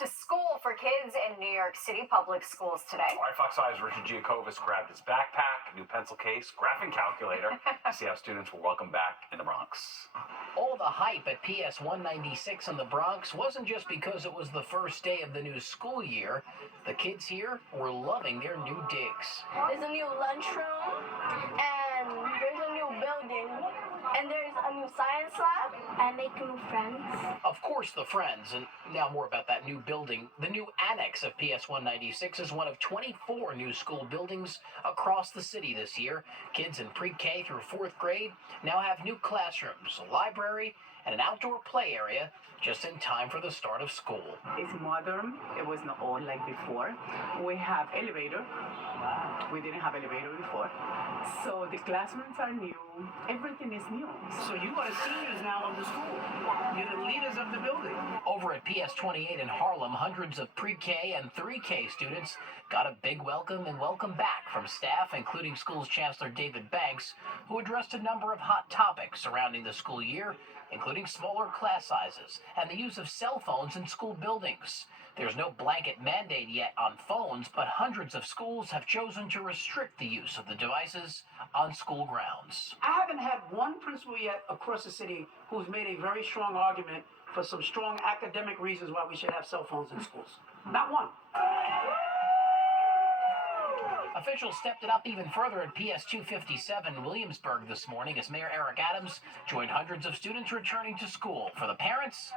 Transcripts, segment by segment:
to school for kids in New York City public schools today. All right, Fox 5's Richard Giacobis grabbed his backpack, new pencil case, graphing calculator to see how students were welcomed back in the Bronx. All the hype at PS 196 in the Bronx wasn't just because it was the first day of the new school year. The kids here were loving their new digs. There's a new lunchroom, and there's a new building, and there's a new science lab. I make new friends. Of course, the friends, and now more about that new building. The new annex of PS 196 is one of 24 new school buildings across the city this year. Kids in pre-K through 4th grade now have new classrooms, a library, and an outdoor play area just in time for the start of school. It's modern. It was not all like before. We have elevator. We didn't have elevator before. So the classrooms are new. Everything is new. So you are seniors now of the school. You're the leaders of the building. Over at PS 28 in Harlem, hundreds of pre-K and 3K students got a big welcome and welcome back from staff, including schools Chancellor David Banks, who addressed a number of hot topics surrounding the school year, including smaller class sizes and the use of cell phones in school buildings. There's no blanket mandate yet on phones, but hundreds of schools have chosen to restrict the use of the devices on school grounds. I haven't had one principal yet across the city who's made a very strong argument for some strong academic reasons why we should have cell phones in schools. Not one. Officials stepped it up even further at PS 257 in Williamsburg this morning as Mayor Eric Adams joined hundreds of students returning to school. For the parents,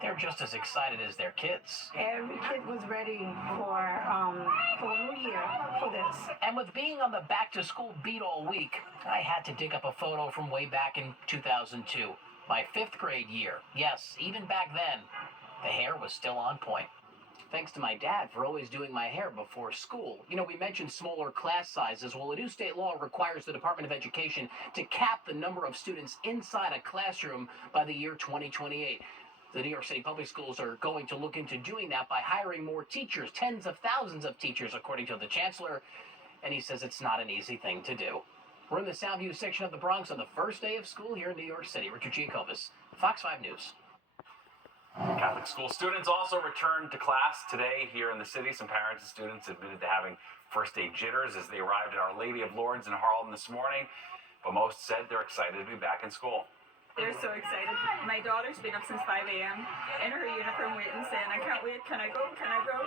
they're just as excited as their kids. Every kid was ready for a new year for this. And with being on the back-to-school beat all week, I had to dig up a photo from way back in 2002, my 5th grade year. Yes, even back then, the hair was still on point. Thanks to my dad for always doing my hair before school. You know, we mentioned smaller class sizes. Well, a new state law requires the Department of Education to cap the number of students inside a classroom by the year 2028. The New York City Public Schools are going to look into doing that by hiring more teachers, tens of thousands of teachers, according to the chancellor, and he says it's not an easy thing to do. We're in the Soundview section of the Bronx on the first day of school here in New York City. Richard Giacobis, Fox 5 News. Catholic school students also returned to class today here in the city. Some parents and students admitted to having first-day jitters as they arrived at Our Lady of Lourdes in Harlem this morning, but most said they're excited to be back in school. They're so excited. My daughter's been up since 5 a.m. in her uniform waiting, saying, I can't wait, can I go, can I go?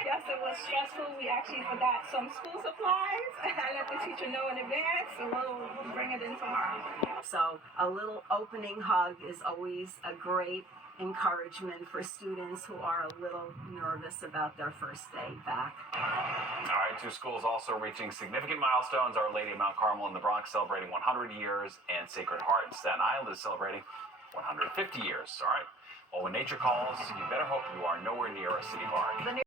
Yes, it was stressful. We actually forgot some school supplies. I let the teacher know in advance, so we'll bring it in tomorrow. So a little opening hug is always a great encouragement for students who are a little nervous about their first day back. All right, 2 schools also reaching significant milestones. Our Lady of Mount Carmel in the Bronx celebrating 100 years, and Sacred Heart in Staten Island is celebrating 150 years. All right, well, when nature calls, you better hope you are nowhere near a city park.